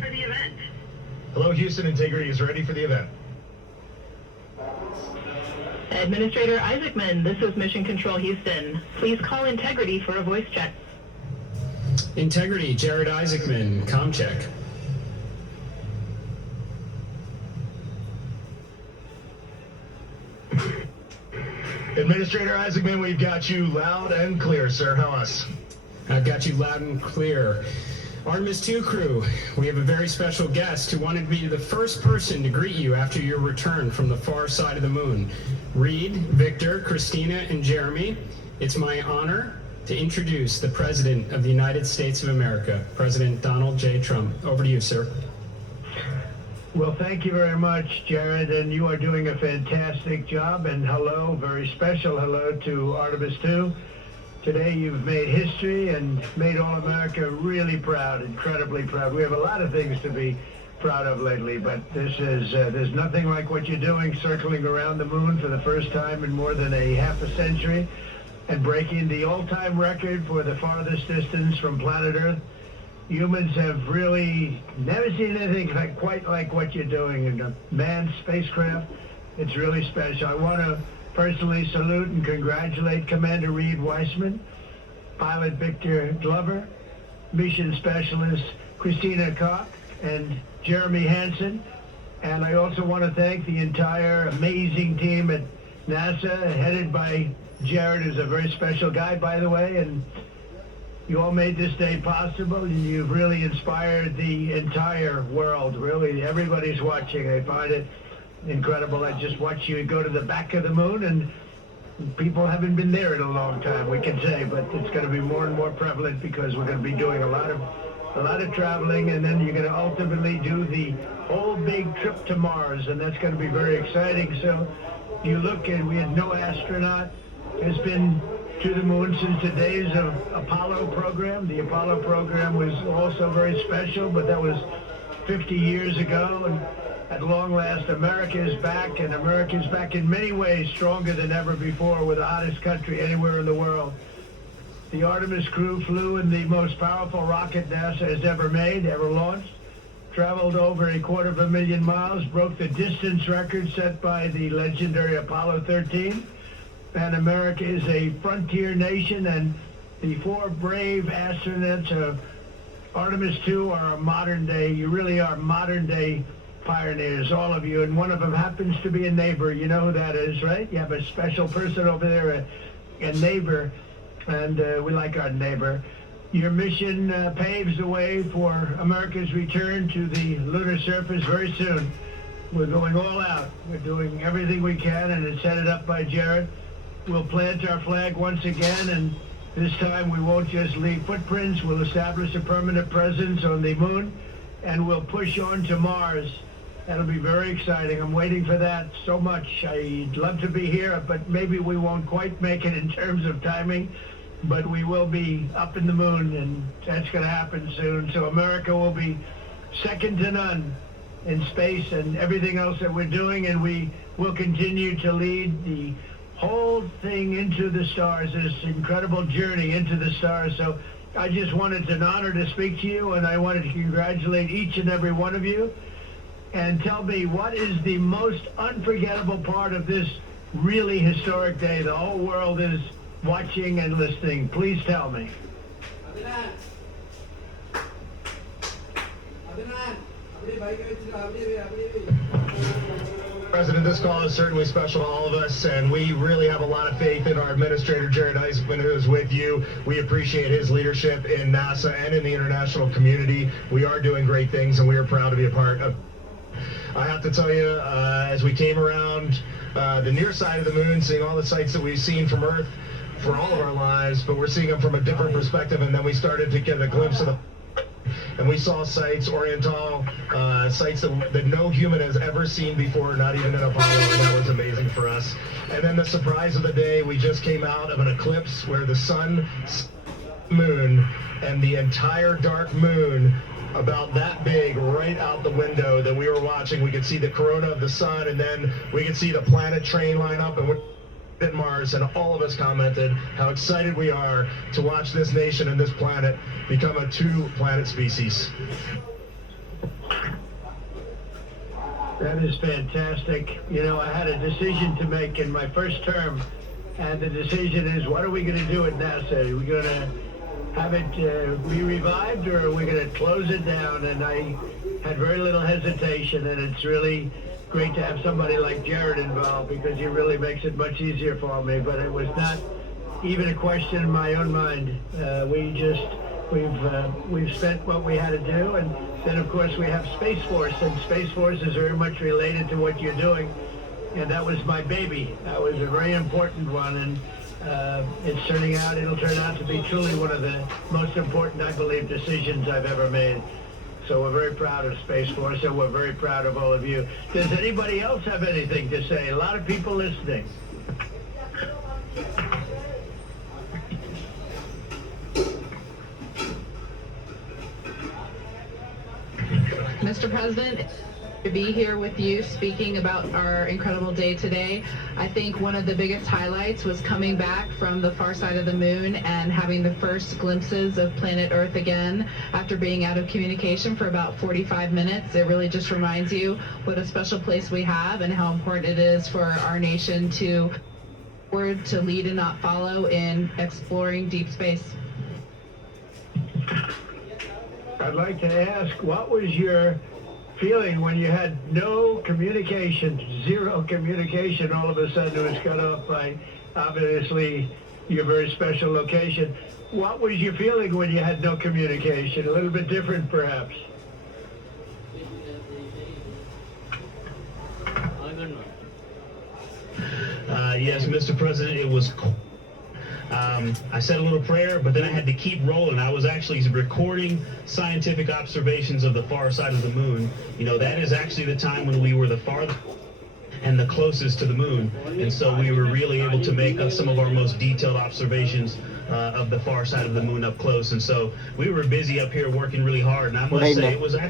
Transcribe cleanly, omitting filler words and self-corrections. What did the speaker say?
for the event. Hello, Houston. Integrity is ready for the event. Administrator Isaacman, this is Mission Control Houston. Please call Integrity for a voice check. Integrity, Jared Isaacman, comm check. Administrator Isaacman, we've got you loud and clear, sir. How us? I've got you loud and clear. Artemis 2 crew, we have a very special guest who wanted to be the first person to greet you after your return from the far side of the moon. Reed, Victor, Christina, and Jeremy, it's my honor to introduce the President of the United States of America, President Donald J. Trump. Over to you, sir. Well, thank you very much, Jared, and you are doing a fantastic job. And hello, very special hello to Artemis 2. Today you've made history and made all America really proud, incredibly proud. We have a lot of things to be proud of lately, but this is there's nothing like what you're doing, circling around the moon for the first time in more than a half a century and breaking the all-time record for the farthest distance from planet Earth. Humans have really never seen anything quite like what you're doing in a manned spacecraft. It's really special. I want to personally salute and congratulate Commander Reed Weissman, Pilot Victor Glover, Mission Specialist Christina Koch, and Jeremy Hansen. And I also want to thank the entire amazing team at NASA, headed by Jared, who's a very special guy, by the way, and you all made this day possible, and you've really inspired the entire world. Really, everybody's watching. I find it incredible. I just watch you go to the back of the moon, and people haven't been there in a long time, we can say, but it's going to be more and more prevalent because we're going to be doing a lot of traveling, and then you're going to ultimately do the whole big trip to Mars, and that's going to be very exciting. So you look, and we had no astronaut has been to the moon since the days of Apollo program. The Apollo program was also very special, but that was 50 years ago, and at long last, America is back, and America is back in many ways stronger than ever before. We're the hottest country anywhere in the world. The Artemis crew flew in the most powerful rocket NASA has ever made, ever launched, traveled over 250,000 miles, broke the distance record set by the legendary Apollo 13. And America is a frontier nation, and the four brave astronauts of Artemis 2 are a modern day, you really are modern day pioneers, all of you, and one of them happens to be a neighbor. You know who that is, right? You have a special person over there, a neighbor, and we like our neighbor. Your mission paves the way for America's return to the lunar surface very soon. We're going all out. We're doing everything we can, and it's headed up by Jared. We'll plant our flag once again, and this time we won't just leave footprints. We'll establish a permanent presence on the moon, and we'll push on to Mars. That'll be very exciting. I'm waiting for that so much. I'd love to be here, but maybe we won't quite make it in terms of timing, but we will be up in the moon, and that's going to happen soon. So America will be second to none in space and everything else that we're doing, and we will continue to lead the whole thing into the stars, this incredible journey into the stars. So I just wanted an honor to speak to you, and I wanted to congratulate each and every one of you. And tell me, what is the most unforgettable part of this really historic day? The whole world is watching and listening. Please tell me. President, this call is certainly special to all of us, and we really have a lot of faith in our Administrator, Jared Isaacman, who is with you. We appreciate his leadership in NASA and in the international community. We are doing great things, and we are proud to be a part of. I have to tell you, as we came around the near side of the moon, seeing all the sights that we've seen from Earth for all of our lives, but we're seeing them from a different perspective, and then we started to get a glimpse of the, and we saw sights, Oriental, sights that no human has ever seen before, not even in Apollo, and that was amazing for us. And then the surprise of the day, we just came out of an eclipse where the sun, moon, and the entire dark moon, about that big, right out the window that we were watching. We could see the corona of the sun, and then we could see the planet train line up, and we're at Mars, and all of us commented how excited we are to watch this nation and this planet become a two-planet species. That is fantastic. You know, I had a decision to make in my first term, and the decision is, what are we going to do at NASA? Are we going to have it be revived, or are we going to close it down? And I had very little hesitation, and it's really great to have somebody like Jared involved, because he really makes it much easier for me. But it was not even a question in my own mind. We've spent what we had to do, and then of course we have Space Force, and Space Force is very much related to what you're doing, and that was my baby. That was a very important one, and it'll turn out to be truly one of the most important, I believe, decisions I've ever made. So we're very proud of Space Force, and we're very proud of all of you. Does anybody else have anything to say? A lot of people listening. Mr. President, to be here with you speaking about our incredible day today. I think one of the biggest highlights was coming back from the far side of the moon and having the first glimpses of planet Earth again after being out of communication for about 45 minutes. It really just reminds you what a special place we have and how important it is for our nation to lead and not follow in exploring deep space. I'd like to ask, what was your feeling when you had no communication, zero communication? All of a sudden it was cut off by, obviously, your very special location. What was your feeling when you had no communication? A little bit different, perhaps. Yes, Mr. President, it was cool. I said a little prayer, but then I had to keep rolling. I was actually recording scientific observations of the far side of the moon. You know, that is actually the time when we were the farthest and the closest to the moon. And so we were really able to make some of our most detailed observations of the far side of the moon up close. And so we were busy up here working really hard. And I must say, it was actually